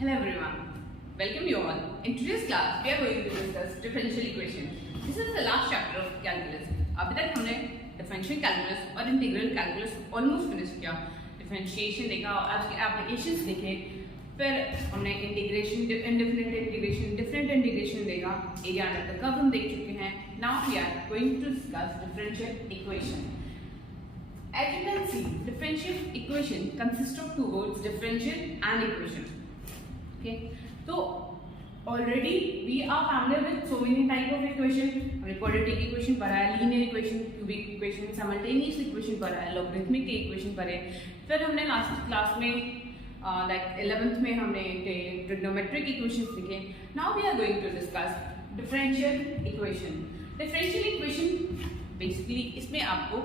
Hello everyone, welcome you all. In today's class, we are going to discuss differential equation. This is the last chapter of calculus. अभी तक हमने differential calculus और integral calculus almost finish किया. Differentiation देखा और उसके applications देखे. फिर हमने integration, indefinite integration, different integration देखा. Area under the curve हम देख चुके हैं. Now we are going to discuss differential equation. As you can see, differential equation consists of two words, differential and equation. Okay, so already we are familiar with so many type of equation. हमने quadratic equation पढ़ा है, linear equation, cubic equation, simultaneous equation पढ़ा है, logarithmic equation पढ़े. फिर हमने last class में like 11th में हमने trigonometric equations सीखे. Now we are going to discuss differential equation. Differential equation basically इसमें आपको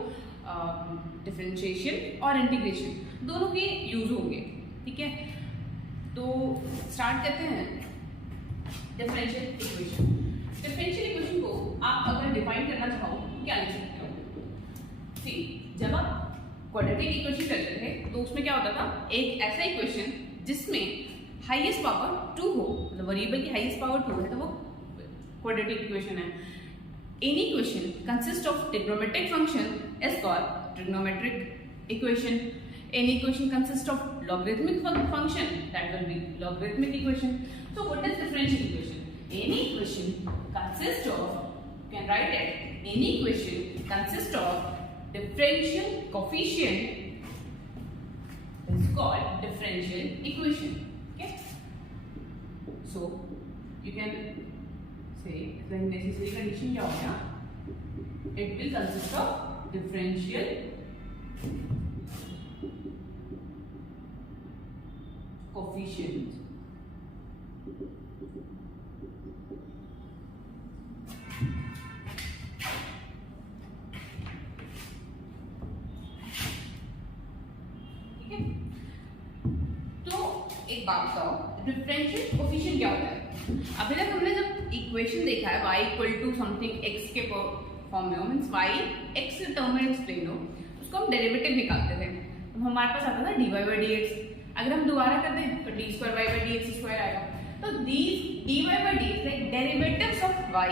डिफरेंशिएशन और इंटीग्रेशन दोनों के यूज होंगे. ठीक है, तो स्टार्ट करते हैं. Differential equation. डिफरेंशियल इक्वेशन को आप अगर डिफाइन करना चाहो क्या लिख सकते हो? सी, जब आप क्वाड्रेटिक इक्वेशन करते थे तो उसमें क्या होता था, एक ऐसा इक्वेशन जिसमें हाईएस्ट पावर 2 हो, मतलब वेरिएबल की हाईएस्ट पावर 2 है, तो वो क्वाड्रेटिक इक्वेशन है. Any equation consists of trigonometric function is called trigonometric equation. Any equation consists of logarithmic function, that will be logarithmic equation. So what is differential equation? Any equation consists of, you can write it, any equation consists of differential coefficient is called differential equation. Okay, so you can say the necessary condition क्या हो गया, it will consist of differential coefficient. ठीक है, तो एक बात बताओ, differential coefficient क्या होता है? अभी तक हमने जब इक्वेशन देखा है y equal to something x के फॉर्म में हो, मींस y x से टर्म में एक्सप्लेन हो, उसको हम डेरिवेटिव निकालते थे. तो हमारे पास आता था dy by dx. अगर हम दोबारा कर दें तो d square y by dx square आएगा. तो these dy by dx like derivatives of y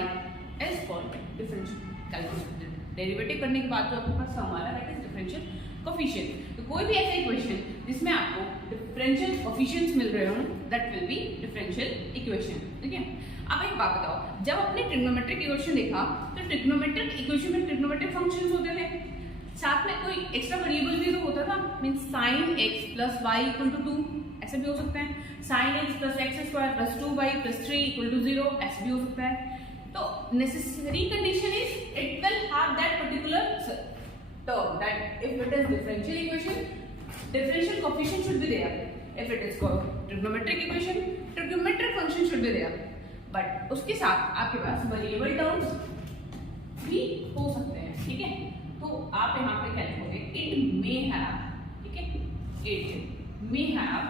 is called differential calculation. Derivative करने के बाद जो आपके पास हमारा दैट इज डिफरेंशियल कोफिशिएंट. तो कोई भी ऐसा इक्वेशन जिसमें आपको डिफरेंशियल कोफिशिएंट्स मिल रहे हो, that will B differential equation. ठीक है, अब एक बात बताओ, जब आपने ट्रिग्नोमेट्रिक इक्वेशन देखा तो ट्रिग्नोमेट्रिक इक्वेशन में ट्रिग्नोमेट्रिक फंक्शंस होते थे, साथ में कोई एक्स्ट्रा वेरिएबल भी तो होता था. Means sin x plus y equal to 2 ऐसे भी हो सकता है. sin x plus x square plus 2y plus 3 equal to 0 ऐसे भी हो सकता है. तो necessary condition is it will have that particular term, that if it is differential equation, differential coefficient should be there. If it is trigonometric equation, trigonometric function should be there. But उसके साथ आपके पास variable terms भी हो सकते हैं. ठीक है, तो आप यहाँ पे क्या लिखोगे, इट मे हैव. ठीक है, इट मे हैव,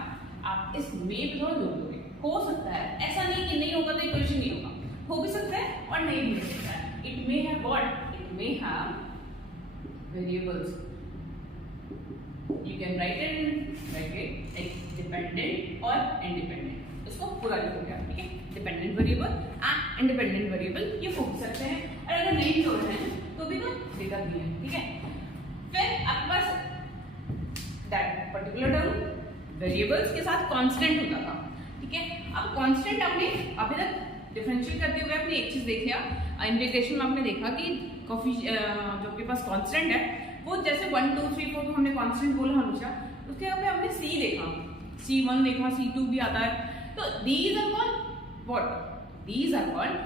आप इस मे पे थोड़ा जोड़ दोगे. हो सकता है, ऐसा नहीं कि नहीं होगा तो इक्वेशन नहीं होगा, हो भी सकता है और नहीं भी हो सकता है. It may have what, it may have variables. You can write it like dependent और independent. इसको पूरा लिखोगे आप. ठीक है, dependent variable and independent variable ये हो सकते हैं, और अगर नहीं जोड़ रहे हैं तो भी तो देता भी है. ठीक है, फिर आपके पास दैट पर्टिकुलर टर्म वेरिएबल्स के साथ कांस्टेंट होता था. ठीक है, अब कांस्टेंट आपने अभी तक डिफरेंशिएट करते हुए आपने एक चीज देख लिया, इंटीग्रेशन में आपने देखा कि जो आपके पास कांस्टेंट है वो जैसे 1 2 3 4 तो हमने कांस्टेंट बोला हमेशा, उसके बाद हमने c देखा, c1 देखा, c2 भी आता है. तो these are called what? These are called,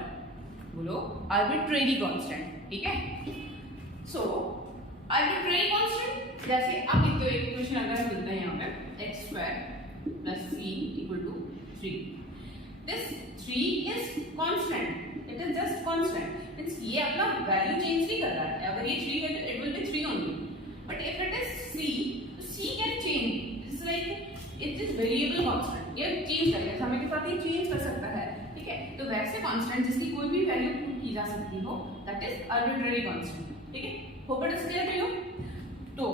बोलो, arbitrary constant. ठीक है, so arbitrary constant जैसे आप इक्वेशन अगर मिलता है यहाँ पे x square plus c equal to 3. This 3 is constant. It is just constant. Means ये अपना वैल्यू चेंज नहीं कर रहा है. अगर ये 3 है तो it will be 3 only. But if it is c, तो c can change. It's like it is variable constant. ये चेंज कर लेगा, समय के साथ ये चेंज कर सकता है. ठीक है, तो वैसे कांस्टेंट जिसकी कोई भी वैल्यू की जा सकती हो, दैट इज आर्बिट्रेरी कांस्टेंट. ठीक है, hope it is clear to you. तो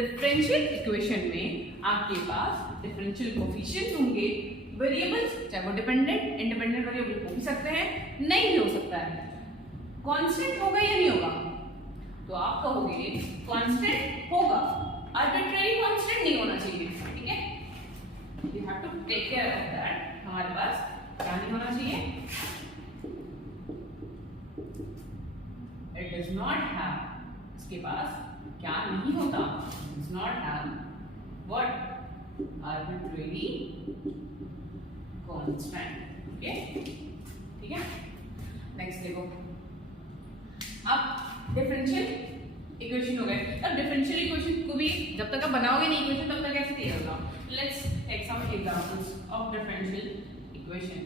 डिफरेंशियल इक्वेशन में आपके पास डिफरेंशियल कोफिशिएंट्स होंगे, वेरिएबल्स, चाहे वो डिपेंडेंट इंडिपेंडेंट वेरिएबल हो भी सकते हैं, नहीं भी हो सकता है। कांस्टेंट होगा या नहीं होगा, तो आप कहोगे कांस्टेंट होगा, आर्बिट्रेरी कांस्टेंट नहीं होना चाहिए, ठीक है। You have to take care of that. हमारे पास क्या नहीं होना चाहिए, इट डज नॉट हैव, इसके पास क्या नहीं होता, does not have what, arbitrary constant, okay, ठीक है। नेक्स्ट देखो, अब डिफरेंशियल इक्वेशन हो गए। अब डिफरेंशियल इक्वेशन को भी जब तक आप बनाओगे नहीं इक्वेशन तब तक कैसे क्लियर होगा। Let's take some examples of differential equation.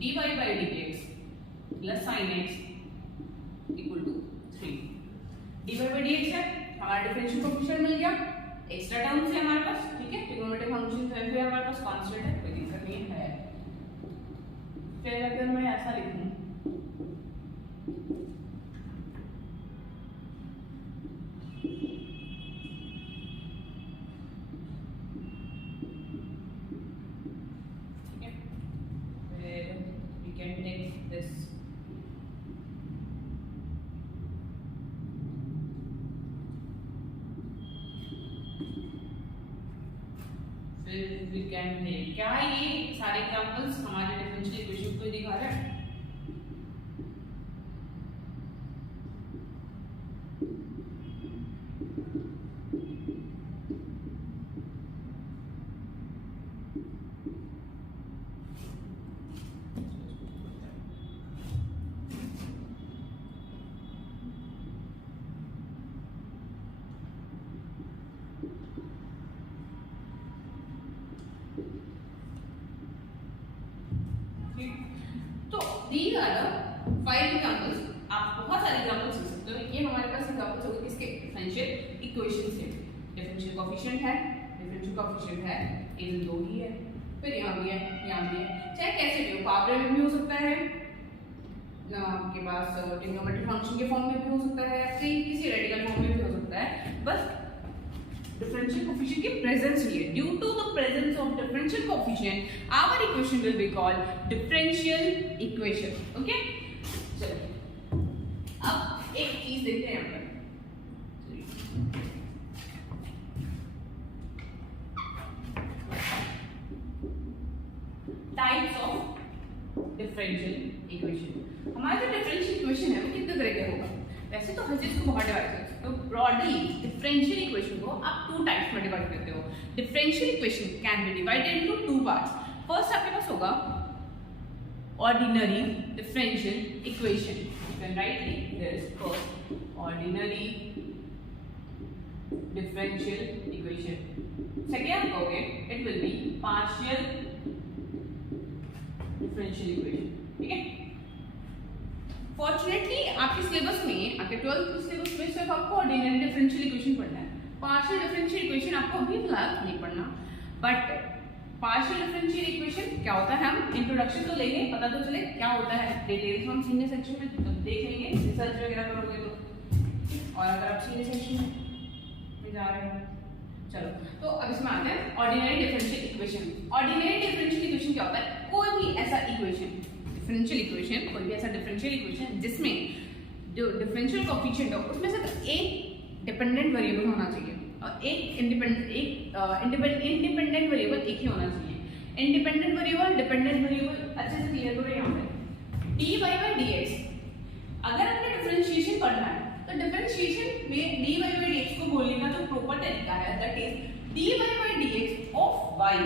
dy by dx plus sin x equal to 3। dy by dx है, हमारा डिफरेंशियल कोएफिशिएंट मिल गया, एक्स्ट्रा टर्म्स है हमारे पास, ठीक है। ट्रिग्नोमेट्रिक फंक्शन है, फिर हमारे पास कांस्टेंट है, कोई दिक्कत नहीं है। फिर अगर मैं ऐसा लिखूं, we can take, क्या ये सारे एग्जांपल्स हमारे डिफरेंशियल इक्वेशन को दिखा रहे हैं। तो these are the 5 examples, आप बहुत सारे एग्जांपल्स ले सकते हो। ये हमारे पास एग्जांपल्स हो गए किसके, डिफरेंशियल इक्वेशन से। डिफरेंशियल कोएफिशिएंट है, डिफरेंशियल कोएफिशिएंट है, इन दो ही है, फिर यहाँ भी है, यहाँ भी है, चाहे कैसे भी हो, पावर में भी हो सकता है, आपके पास ट्रिग्नोमेट्रिक फंक्शन के फॉर्म में भी हो सकता है, किसी रेडिकल फॉर्म में भी हो सकता है। बस differential coefficient की presence ही है। Due to the presence of differential coefficient, our equation will be called differential equation. Okay? चलो, अब एक चीज देखते हैं यहाँ पर। Types of differential equation। हमारा जो differential equation है वो कितने तरह के होगा? वैसे तो हर चीज को बहुत डिवाइड करते हैं, तो ब्रॉडली डिफरेंशियल इक्वेशन को आप 2 टाइप्स में डिवाइड करते हो। Differential equation can be divided into 2 parts. First आपके पास होगा ordinary differential equation, you can write this first ordinary differential equation. Second कहोगे it will be partial differential equation, ठीक है। फॉर्चुनेटली आपके सिलेबस में, आपके 12th सिलेबस में सिर्फ आपको ऑर्डिनरी डिफरेंशियल इक्वेशन पढ़ना है, पार्शियल डिफरेंशियल इक्वेशन आपको अभी फिलहाल नहीं पढ़ना। बट पार्शियल डिफरेंशियल इक्वेशन क्या होता है, हम इंट्रोडक्शन तो लेंगे, पता तो चले क्या होता है, डिटेल्स हम सीनियर सेक्शन में तो देख लेंगे, रिसर्च वगैरह करोगे तो। और अगर आप सीनियर सेक्शन में जा रहे हैं, चलो तो अब इसमें आते हैं ordinary differential equation. Ordinary differential equation क्या होता है, कोई भी ऐसा इक्वेशन, डिफरेंशियल इक्वेशन, कोई भी ऐसा डिफरेंशियल इक्वेशन जिसमें जो डिफरेंशियल कोएफिशिएंट हो उसमें सिर्फ एक डिपेंडेंट वेरिएबल होना चाहिए और एक इंडिपेंडेंट वेरिएबल एक ही होना चाहिए। इंडिपेंडेंट वेरिएबल, डिपेंडेंट वेरिएबल अच्छे से क्लियर करो। यहाँ पे dy by dx, अगर हमने डिफरेंशिएशन पढ़ना है तो डिफरेंशिएशन में dy by dx को बोलने का जो प्रॉपर तरीका है that is dy by dx ऑफ y,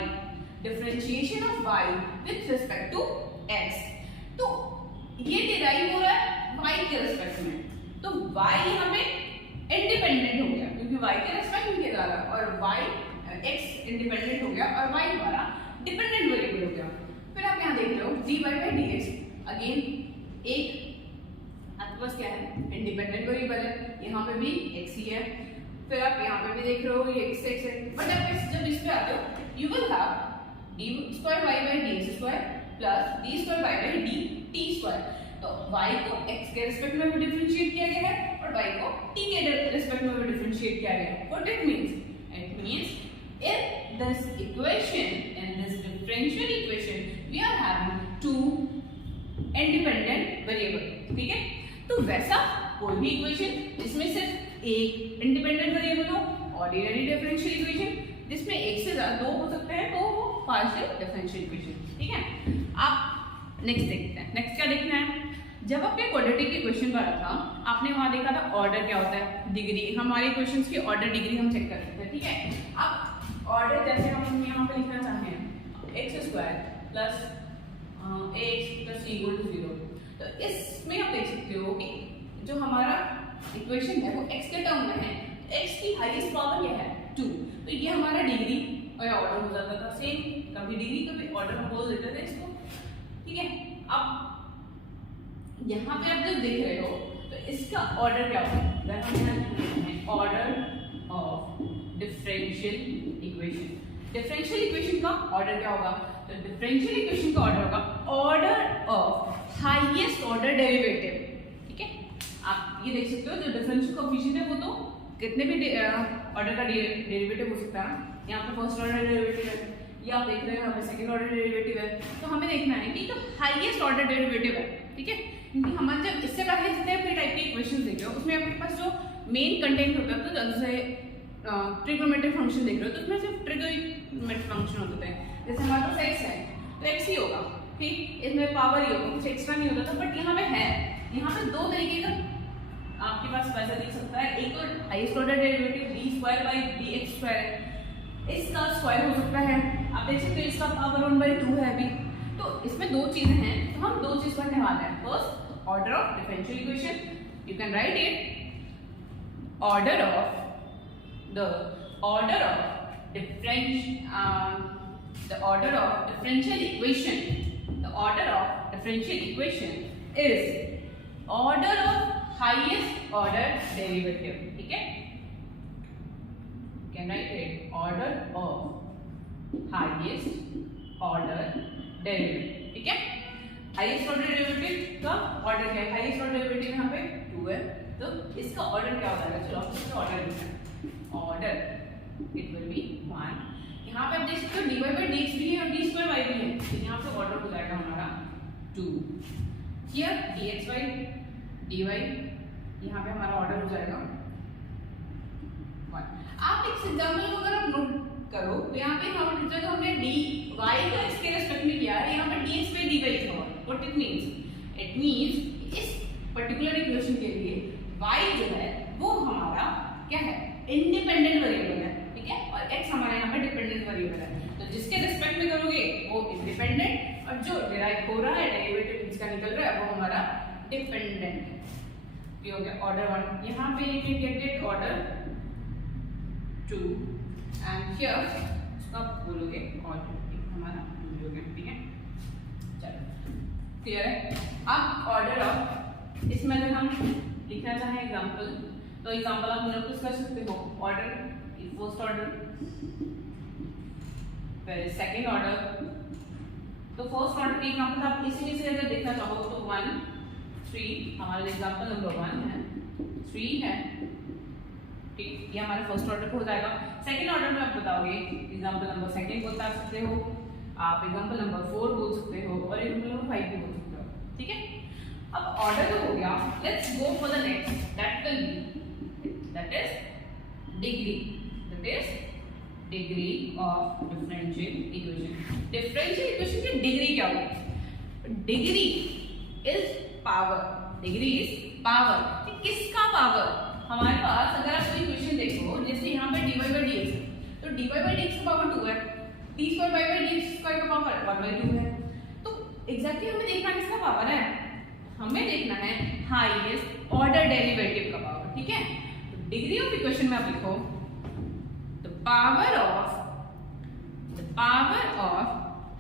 differentiation of y with respect to x। तो ये डिराइव हो रहा है y के रिस्पेक्ट में, तो y यहाँ पे इंडिपेंडेंट हो गया क्योंकि y के रिस्पेक्ट में किया जा रहा है, और y x इंडिपेंडेंट हो गया और y हमारा डिपेंडेंट वेरिएबल हो गया। फिर आप यहाँ देख रहे हो dy by dx, अगेन एक आपके पास क्या है, इंडिपेंडेंट वेरिएबल है, यहाँ पे भी x ही है। फिर आप यहाँ पे भी देख रहे हो ये x है, बट जब इस पे आते हो you will have d square y by dx square plus d square y by dt square. तो y को x के रिस्पेक्ट में भी डिफरेंशिएट किया गया है और y को t के रिस्पेक्ट में भी डिफरेंशिएट किया गया है। What it means? It means in this equation, in this differential equation, independent variable, ठीक है। तो वैसा कोई भी इक्वेशन जिसमें सिर्फ एक इंडिपेंडेंट वेरिएबल हो, ऑर्डिनरी डिफरेंशियल इक्वेशन, जिसमें एक से ज्यादा दो हो सकते हैं, तो वो पार्शियल डिफरेंशियल इक्वेशन, ठीक है। आप नेक्स्ट देखते हैं। नेक्स्ट क्या देखना है, जब आपने क्वाड्रेटिक इक्वेशन पढ़ा था, आपने वहां देखा था ऑर्डर क्या होता है, डिग्री। हमारे क्वेश्चंस की ऑर्डर डिग्री हम चेक कर सकते हैं, ठीक है। अब ऑर्डर जैसे हम यहाँ पे लिखना चाहें x square plus x plus equal to 0, तो इसमें आप देख सकते हो कि जो हमारा इक्वेशन है वो x के टर्म में है, x की हाईएस्ट पावर यह है 2, तो ये हमारा डिग्री और ऑर्डर हो जाता था सेम, कभी डिग्री कभी ऑर्डर हम बोल देते थे इसको, ठीक है। अब यहाँ पे आप जब देख रहे हो तो इसका ऑर्डर क्या होगा, अगर हम यहाँ लिखते हैं order of differential equation, differential equation का ऑर्डर क्या होगा, तो डिफरेंशियल इक्वेशन का ऑर्डर होगा order of highest order derivative, ठीक है। आप ये देख सकते हो जो डिफरेंशियल कोएफिशिएंट है वो तो कितने भी ऑर्डर का डेरिवेटिव हो सकता है, यहाँ पे फर्स्ट ऑर्डर डेरिवेटिव है, ये आप देख रहे हो यहाँ पे सेकंड ऑर्डर डेरिवेटिव है, तो हमें देखना है कि जो हाईएस्ट ऑर्डर डेरिवेटिव है, ठीक है। क्योंकि हम जब इससे पहले जितने भी टाइप के इक्वेशन देखे हो उसमें आपके पास जो मेन कंटेंट होता है, तो जैसे ट्रिग्नोमेट्रिक फंक्शन देख रहे हो तो उसमें सिर्फ ट्रिग्नोमेट्रिक फंक्शन होते हैं, जैसे हमारे पास x है तो x ही होगा, ठीक, इसमें पावर ही होगा, कुछ एक्स्ट्रा नहीं होता था। बट यहाँ पे है, यहाँ पे दो तरीके का आपके पास वैसा दिख सकता है, एक तो highest order derivative D square by D x square, इसका स्क्वायर हो सकता है, आप देख सकते हो इसका पावर 1/2 है अभी। तो इसमें दो चीजें हैं, तो हम दो चीज पढ़ने वाले हैं। First order of differential equation, you can right it order of the order of differential equation, the order of differential equation is order of highest order derivative, ठीक है। Can write it order of highest order derivative, ठीक है। Highest order derivative का order क्या है, highest order derivative यहाँ पे 2 है, तो इसका ऑर्डर क्या हो जाएगा, चलो आप इसका ऑर्डर लिखते हैं, ऑर्डर इट विल बी 1। यहाँ पे आप देख सकते हो dy by dx भी है और d square y भी है, तो यहाँ पे ऑर्डर हो जाएगा हमारा 2। हियर dx by dy, यहाँ पे हमारा ऑर्डर हो जाएगा 1। आप एक एग्जांपल को अगर आप नोट करो तो यहाँ पे हमने dy का इसके रिस्पेक्ट में किया है, यहाँ पे dx by dy लिखा हुआ है। What it means, it means इस पर्टिकुलर इक्वेशन के लिए y जो है वो हमारा क्या है, इंडिपेंडेंट वेरिएबल है, ठीक है, और x हमारे यहाँ पे डिपेंडेंट वेरिएबल है। तो जिसके रिस्पेक्ट में करोगे वो इंडिपेंडेंट, और जो डिराइव हो रहा है डेरिवेटिव जिसका निकल रहा है वो हमारा डिपेंडेंट। ये हो गया ऑर्डर 1। यहाँ पे you can get it order 2 and here इसका बोलोगे ऑर्डर हमारा 2 हो गया, ठीक है। चलो क्लियर है। अब ऑर्डर ऑफ, इसमें अगर हम लिखना चाहें एग्जांपल, तो एग्जांपल आप नोटिस कर सकते हो, ऑर्डर फर्स्ट ऑर्डर फिर सेकंड ऑर्डर। तो फर्स्ट ऑर्डर के एग्जांपल आप इसमें से अगर देखना चाहो तो 1 3, हमारा एग्जांपल नंबर 1 है, 3 है, ठीक, ये हमारा फर्स्ट ऑर्डर पे हो जाएगा। सेकंड ऑर्डर में आप बताओगे एग्जांपल नंबर सेकंड बता सकते हो आप, एग्जांपल नंबर 4 बोल सकते हो और एग्जांपल नंबर 5 भी बोल सकते हो, ठीक है। अब ऑर्डर तो हो गया, let's go for the next, that will B, that is degree, that is degree of differential equation। differential equation की डिग्री क्या होगी, degree is power, degree is power। किसका पावर, हमारे पास अगर आप कोई इक्वेशन देखो, जैसे यहाँ पे dy by dx, तो dy by dx का पावर 2 है, d square by dx square का पावर 1/2 है। तो एग्जैक्टली हमें देखना किसका पावर है, हमें देखना है हाईएस्ट ऑर्डर डेरिवेटिव का पावर, ठीक है। डिग्री ऑफ इक्वेशन में आप लिखो the power of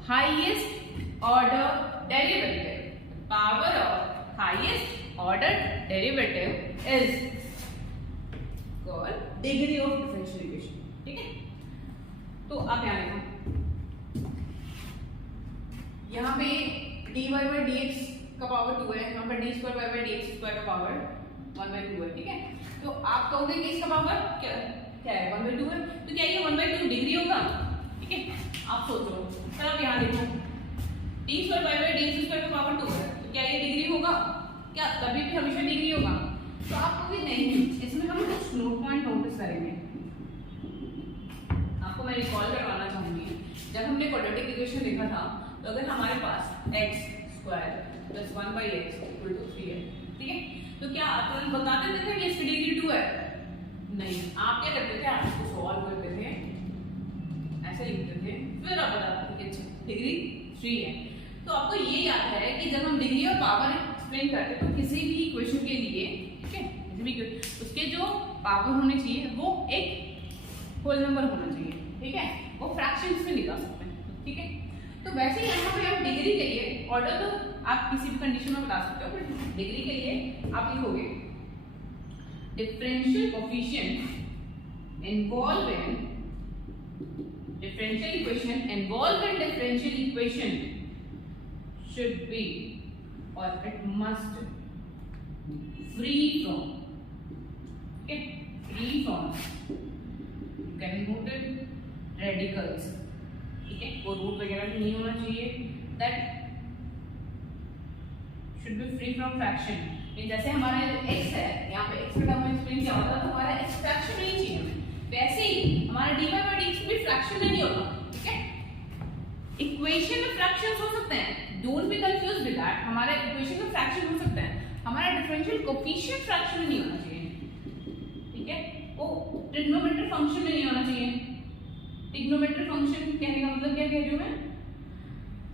highest order derivative, power of highest order derivative is called degree of differential equation, ठीक है। तो आप यहाँ लिखो, यहाँ पे dy by dx का पावर 2 है, यहाँ पर d square by dx square का पावर 1/2 है, ठीक है। तो आप कहोगे कि इसका पावर क्या क्या है, 1/2 है, तो क्या ये 1/2 डिग्री होगा, ठीक है। आप सोचो, फिर आप यहाँ देखो d square by dx square का पावर 2 है, तो क्या ये डिग्री होगा? क्या कभी भी हमेशा डिग्री होगा? तो आपको भी नहीं, इसमें हम कुछ नोट पॉइंट नोटिस करेंगे। आपको मैं रिकॉल करवाना चाहूंगी, जब हमने क्वाड्रेटिक इक्वेशन देखा था, तो अगर हमारे पास x square plus 1/x equal to 3 है, ठीक है, तो क्या आप बता देते थे कि इसकी डिग्री 2 है? नहीं, आप क्या करते थे, आप इसको सॉल्व करते थे, ऐसे लिखते थे, फिर आप बताते थे कि अच्छा डिग्री 3 है। तो आपको ये याद है कि जब हम डिग्री और पावर एक्सप्लेन करते हैं तो किसी भी इक्वेशन के लिए, ठीक है, किसी भी उसके जो पावर होने चाहिए वो एक होल नंबर होना चाहिए, ठीक है, वो फ्रैक्शंस में निकाल सकते हैं, ठीक है। तो वैसे ही यहाँ पे हम डिग्री के लिए ऑर्डर तो आप किसी भी कंडीशन में बता सकते हो, बट डिग्री के लिए आप लिखोगे differential coefficient involve in differential equation involved in differential equation should be or it must free from, okay, free from, you can note it, radicals, ठीक है, वो रूट वगैरह भी नहीं होना चाहिए, that should be free from fraction। जैसे हमारा x है, यहाँ पे x का टर्म एक्सप्लेन किया होता है, तो हमारा x फ्रैक्शन नहीं चाहिए हमें, वैसे ही हमारा dy by dx भी फ्रैक्शन में नहीं होगा, ठीक है। इक्वेशन में फ्रैक्शंस हो सकते हैं, don't be confuse with that, हमारा इक्वेशन में फ्रैक्शन हो सकता है, हमारा डिफरेंशियल कोएफिशिएंट फ्रैक्शन में नहीं होना चाहिए, ठीक है, वो ट्रिग्नोमेट्रिक फंक्शन में नहीं होना चाहिए। ट्रिग्नोमेट्रिक फंक्शन कहने का मतलब क्या कह रही हूं मैं,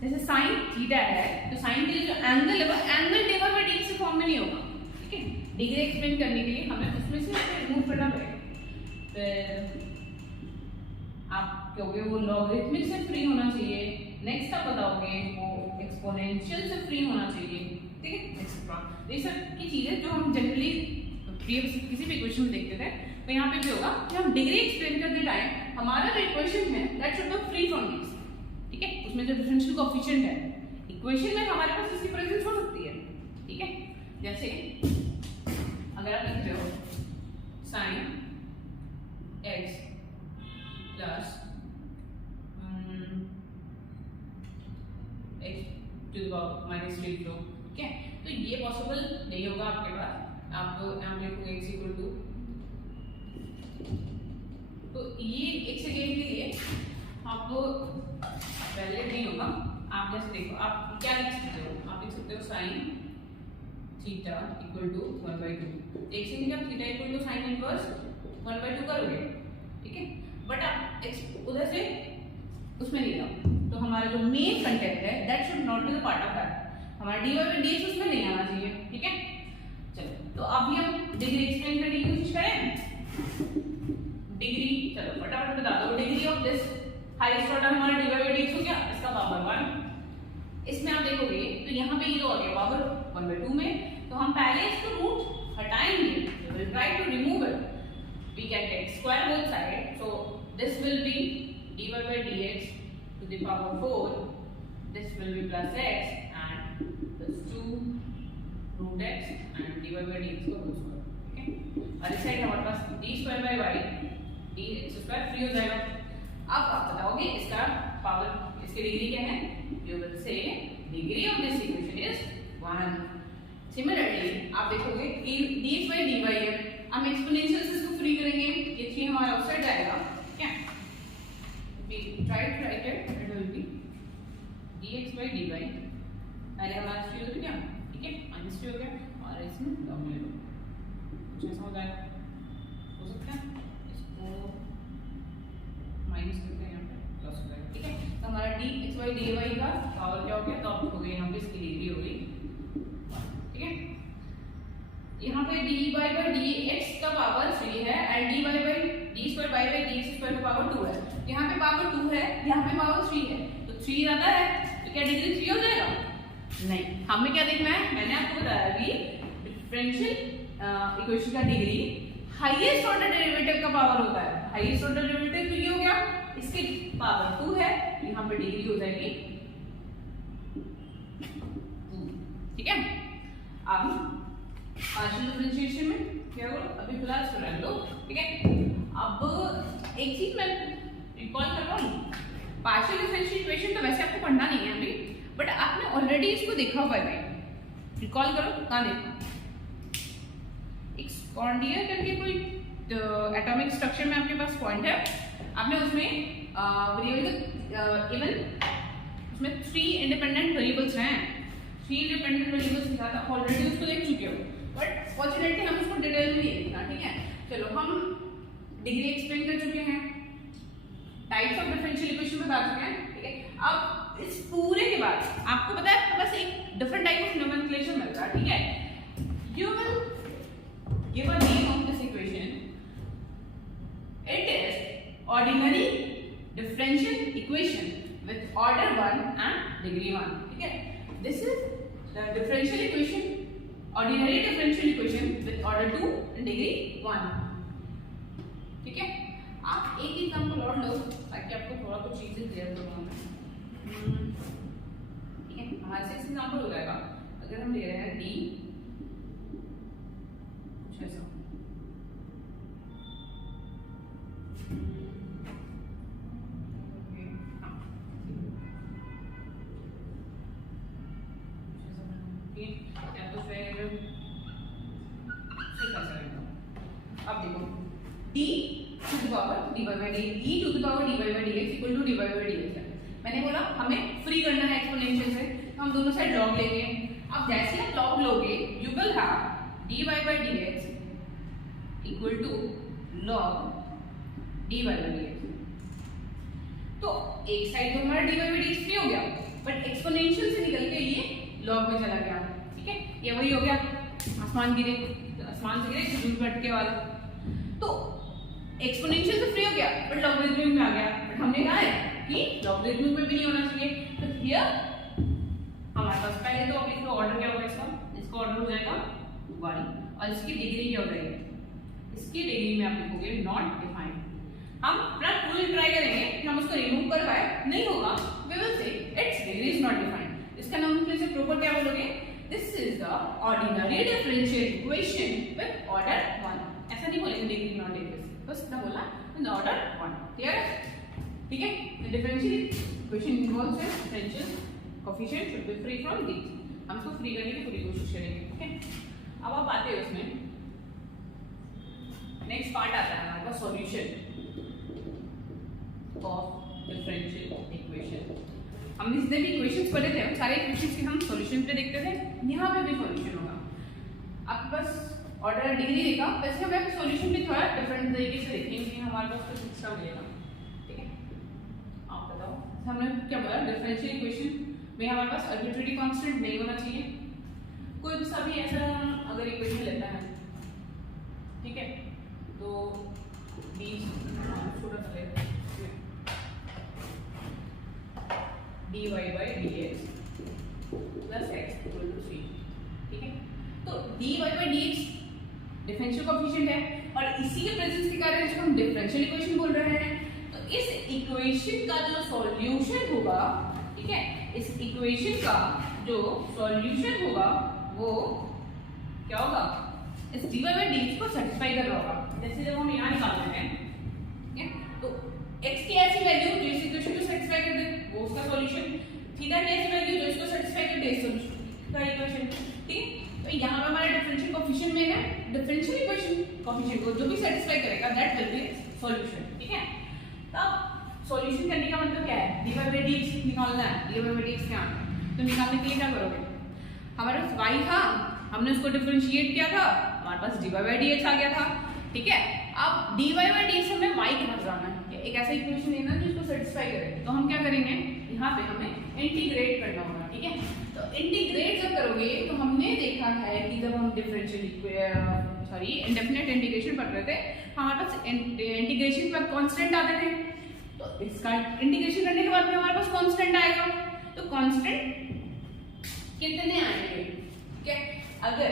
जैसे sin थीटा है, तो sin के लिए जो एंगल है वो एंगल dy by dx के फॉर्म में नहीं होगा, ठीक है। डिग्री एक्सप्लेन करने के लिए हमें उसमें से रिमूव करना पड़ेगा, फिर आप कहोगे वो लॉगरिथमिक से फ्री होना चाहिए, नेक्स्ट आप बताओगे वो एक्सपोनेंशियल से फ्री होना चाहिए, ठीक है, एक्सेट्रा। ये सब की चीजें जो हम जनरली किसी भी इक्वेशन में देखते थे, तो यहाँ पे भी होगा कि हम डिग्री एक्सप्लेन करते टाइम हमारा जो इक्वेशन है that should be free from this, ठीक है, उसमें जो डिफरेंशियल कोएफिशिएंट है इक्वेशन में हमारे पास इसकी प्रेजेंस हो सकती है, ठीक है। जैसे अगर आप लिख रहे हो sin x plus x to the power -3, ठीक है, तो ये पॉसिबल नहीं होगा आपके पास, आप यहाँ लिखोगे x इक्वल टू, तो ये x सेकेंड के लिए आपको वैलिड नहीं होगा। आप जैसे देखो, आप क्या लिख सकते हो, आप लिख सकते हो sin थीटा इक्वल टू 1/2, एक सेकंड जब theta equal to sin inverse 1/2 करोगे, ठीक है, बट आप उधर से उसमें नहीं जाओ, तो हमारा जो मेन कंटेंट है that should not be the part of that, हमारा dy by dx उसमें नहीं आना चाहिए, ठीक है। चलो, तो अभी हम डिग्री एक्सप्लेन करने की कोशिश करें। डिग्री, चलो फटाफट बता दो, degree of this highest order हमारा dy by dx हो गया, इसका पावर 1, इसमें आप देखोगे तो यहाँ पे ये तो आ गया पावर 1/2 में, तो हम पहले इसको रूट हटाएंगे, we will try to remove it, we can take square both sides, so this will be dy by dx to the power 4, this will be plus x and plus 2 root x and dy by dx को root square, ठीक है, और इस side हमारे पास d square by y dx square free हो जाएगा। अब आप बताओगे इसका पावर, इसकी डिग्री क्या है, you will say degree of this equation is 1। Similarly आप देखोगे dx by dy है, हम एक्सपोनेंशियल से इसको फ्री करेंगे, ये 3 हमारा उस साइड जाएगा, क्या we try to write it, it will be dx by dy, पहले हमारा फ्री हो गया, ठीक है, माइनस फ्री हो गया, और इसमें लॉग ले लो, कुछ ऐसा हो जाएगा, हो सकता है इसको माइनस करके यहाँ पे प्लस हो जाएगा, ठीक है। तो हमारा dx by dy का पावर क्या हो गया, तो आप हो गई यहाँ पे इसकी डिग्री हो गई, ठीक है। यहाँ पे dy by dx का पावर 3 है and dy by d square by dx square का पावर 2 है, यहाँ पे पावर 2 है, यहाँ पे पावर 3 है, तो 3 आता है तो क्या डिग्री 3 हो जाएगा? नहीं, हमें क्या देखना है, मैंने आपको बताया अभी डिफरेंशियल इक्वेशन का डिग्री हाईएस्ट ऑर्डर डेरिवेटिव का पावर होता है, हाईएस्ट ऑर्डर डेरिवेटिव तो ये हो गया, इसकी पावर 2 है, यहाँ पे डिग्री हो जाएगी 2, ठीक है। अब पार्शियल डिफरेंशिएशन में क्या करो, अभी फिलहाल इसको रख दो, ठीक है। अब एक चीज मैं रिकॉल कर रहा हूँ, पार्शियल डिफरेंशियल इक्वेशन तो वैसे आपको पढ़ना नहीं है अभी, बट आपने ऑलरेडी इसको देखा हुआ है, रिकॉल करो, कहाँ देखा, एक स्पॉन्डियर करके कोई एटॉमिक स्ट्रक्चर में आपके पास पॉइंट है, आपने उसमें इवन उसमें 3 इंडिपेंडेंट वेरिएबल्स हैं, 3 इंडिपेंडेंट वेरिएबल्स के साथ आप ऑलरेडी उसको देख चुके हो, बट फॉर्चुनेटली हम उसको डिटेल में नहीं देखना, ठीक है। चलो हम डिग्री एक्सप्लेन कर चुके हैं, टाइप्स ऑफ डिफरेंशियल इक्वेशन बता चुके हैं, ठीक है। अब इस पूरे के बाद आपको पता है बस एक डिफरेंट टाइप ऑफ नोमेनक्लेचर मिल रहा है, ठीक है। You will give a name of this equation, it is ordinary differential equation with order 1 and degree 1, ठीक है। This is the differential equation, ordinary differential equation with order 2 and degree 1, ठीक है। आप एक एग्जांपल और लो ताकि आपको थोड़ा कुछ चीजें क्लियर हो जाए, ठीक है। हमारे से एग्जांपल हो जाएगा, अगर हम ले रहे हैं d कुछ ऐसा, अब देखो d to the power dy by dx, e to the power dy by dx equal to dy by dx है। मैंने बोला हमें फ्री करना है एक्सपोनेंशियल से, तो हम दोनों साइड लॉग लेंगे। अब जैसे आप लॉग लोगे you will have dy by dx equal to log dy by dx। तो एक साइड तो हमारा dy by dx फ्री हो गया, बट एक्सपोनेंशियल से निकल के ये लॉग में चला गया, ठीक है। ये वही हो गया आसमान से गिरे धूल भटके वाला, तो एक्सपोनेंशियल से फ्री हो गया बट लॉगरिथमिक में आ गया, बट हमने कहा है कि लॉगरिथमिक में भी नहीं होना चाहिए। तो हियर हमारे पास पहले तो अब इसका ऑर्डर क्या होगा, इसका ऑर्डर हो जाएगा 1 और इसकी डिग्री क्या हो जाएगी, इसकी डिग्री में आप लिखोगे नॉट डिफाइंड। हम अपना टूल ट्राई करेंगे कि हम उसको रिमूव कर पाए, नहीं होगा we will say its degree is not defined. इसका नोमेनक्लेचर प्रॉपर क्या बोलोगे, this is the ordinary differential equation with order 1, ऐसा नहीं बोलेंगे डिग्री नॉट डिग्री, बस इतना बोला इन ऑर्डर 1, क्लियर है, ठीक है। The differential equation involves in differential coefficient should be free from these, हम इसको फ्री करने की पूरी कोशिश करेंगे, ठीक है। अब आप आते हैं उसमें नेक्स्ट पार्ट आता है हमारे पास सॉल्यूशन ऑफ डिफरेंशियल इक्वेशन। हमने जितने भी इक्वेशंस पढ़े थे सारे इक्वेशंस के हम सॉल्यूशन पे देखते थे, यहाँ पे भी सॉल्यूशन होगा। आपके पास ऑर्डर डिग्री देगा, वैसे हम यहाँ सॉल्यूशन भी थोड़ा डिफरेंट तरीके से देखेंगे, हमारे पास कुछ एक्स्ट्रा मिलेगा, ठीक है। आप बताओ हमने क्या बोला, डिफरेंशियल इक्वेशन में हमारे पास आर्बिट्रेरी कांस्टेंट नहीं होना चाहिए, कोई भी सा भी ऐसा अगर इक्वेशन लेता है, ठीक है, तो छोटा सा लेते हैं dy by dx plus x equal to 3, ठीक है। तो dy by dx differential coefficient है और इसी के प्रेजेंस के कारण इसको हम डिफरेंशियल इक्वेशन बोल रहे हैं। तो इस इक्वेशन का जो सॉल्यूशन होगा, ठीक है, इस इक्वेशन का जो सॉल्यूशन होगा वो क्या होगा, इस dy by dx को सेटिस्फाई कर रहा होगा। जैसे जब हम यहाँ निकालते हैं, ठीक है, तो x की ऐसी वैल्यू जो इस इक्वेशन को सेटिस्फाई कर दे वो उसका सॉल्यूशन, थीटा की ऐसी वैल्यू जो इसको सेटिस्फाई कर दे सॉल्यूशन का इक्वेशन, ठीक है। तो यहाँ पे हमारा डिफरेंशियल कोएफिशिएंट में है, डिफरेंशियल इक्वेशन कोएफिशिएंट को जो भी सेटिस्फाई करेगा दैट विल बी सॉल्यूशन, ठीक है। तब सॉल्यूशन करने का मतलब क्या है, dy by dx निकालना है, dy by dx क्या है, तो निकालने के लिए क्या करोगे, हमारे पास y था, हमने उसको डिफरेंशिएट किया था, हमारे पास dy by dx आ गया था, ठीक है। अब dy by dx हमें y के पास जाना है, एक ऐसा इक्वेशन लेना जो इसको सेटिस्फाई करे, तो हम क्या करेंगे, यहाँ पे हमें इंटीग्रेट करना होगा, ठीक है। तो इंटीग्रेट जब करोगे तो हमने देखा है कि जब हम डिफरेंशियल इंडेफिनिट इंटीग्रेशन पढ़ रहे थे, हमारे पास इंटीग्रेशन पर कांस्टेंट आते थे, तो इसका इंटीग्रेशन करने के बाद में हमारे पास कांस्टेंट आएगा, तो कांस्टेंट कितने आएंगे, ठीक है। अगर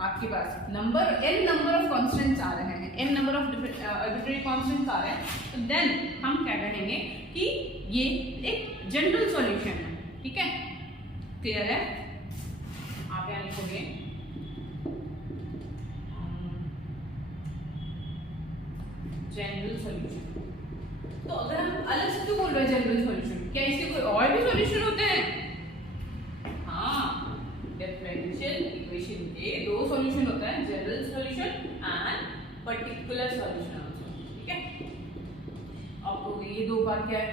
आपके पास n नंबर ऑफ कांस्टेंट्स आ रहे हैं, n number of arbitrary constants आ रहे हैं, तो देन हम क्या कहेंगे कि ये एक जनरल सॉल्यूशन है, ठीक है, क्लियर है। आप यहाँ लिखोगे जनरल सॉल्यूशन। तो अगर हम अलग से क्यों बोल रहे हैं जनरल सॉल्यूशन, क्या इसके कोई और भी सॉल्यूशन होते हैं, हाँ, डिफरेंशियल सॉल्यूशन होता है general solution and particular solution also, ठीक है। आपको ये दो बार क्या है,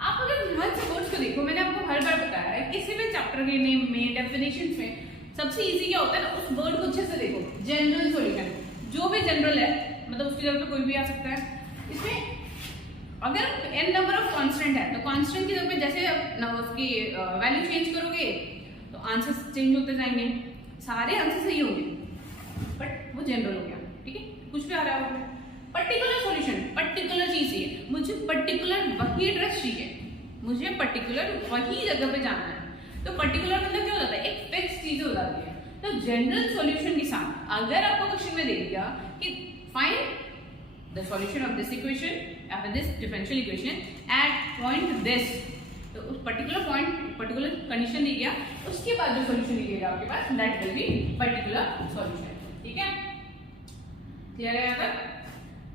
आप अगर हर वर्ड्स को देखो, मैंने आपको हर बार बताया है किसी भी चैप्टर के नेम में, डेफिनेशंस में सबसे इजी क्या होता है ना, उस वर्ड को अच्छे से देखो। जनरल सॉल्यूशन, जो भी जनरल है मतलब उसकी जगह पे कोई भी आ सकता है। इसमें अगर n नंबर ऑफ कांस्टेंट है तो कांस्टेंट की जगह पे जैसे आप उसकी वैल्यू चेंज करोगे तो आंसर्स चेंज होते जाएंगे, सारे आंसर सही होंगे बट वो जनरल हो गया, ठीक है। कुछ भी आ रहा है। पर्टिकुलर सॉल्यूशन, पर्टिकुलर चीज है, मुझे पर्टिकुलर वही एड्रेस चाहिए, मुझे पर्टिकुलर वही जगह पे जाना है। तो पर्टिकुलर मतलब क्या हो जाता है, एक फिक्स चीज हो जाती है। तो जनरल सॉल्यूशन के साथ अगर आपको क्वेश्चन में दे दिया कि find the solution of this equation या this differential equation at point this, तो उस पर्टिकुलर पॉइंट, पर्टिकुलर कंडीशन दी गया, उसके बाद जो सॉल्यूशन दिएगा आपके पास that will be particular solution, ठीक है। क्लियर है यहाँ तक?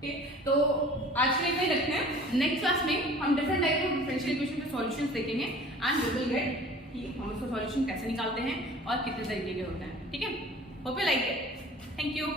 ठीक, तो आज के लिए इतना ही रखते हैं। नेक्स्ट क्लास में हम different type of differential equation के सॉल्यूशंस देखेंगे एंड वी विल गेट कि हम उसका सॉल्यूशन कैसे निकालते हैं और कितने तरीके के होते हैं, ठीक है। Hope you like it. Thank you.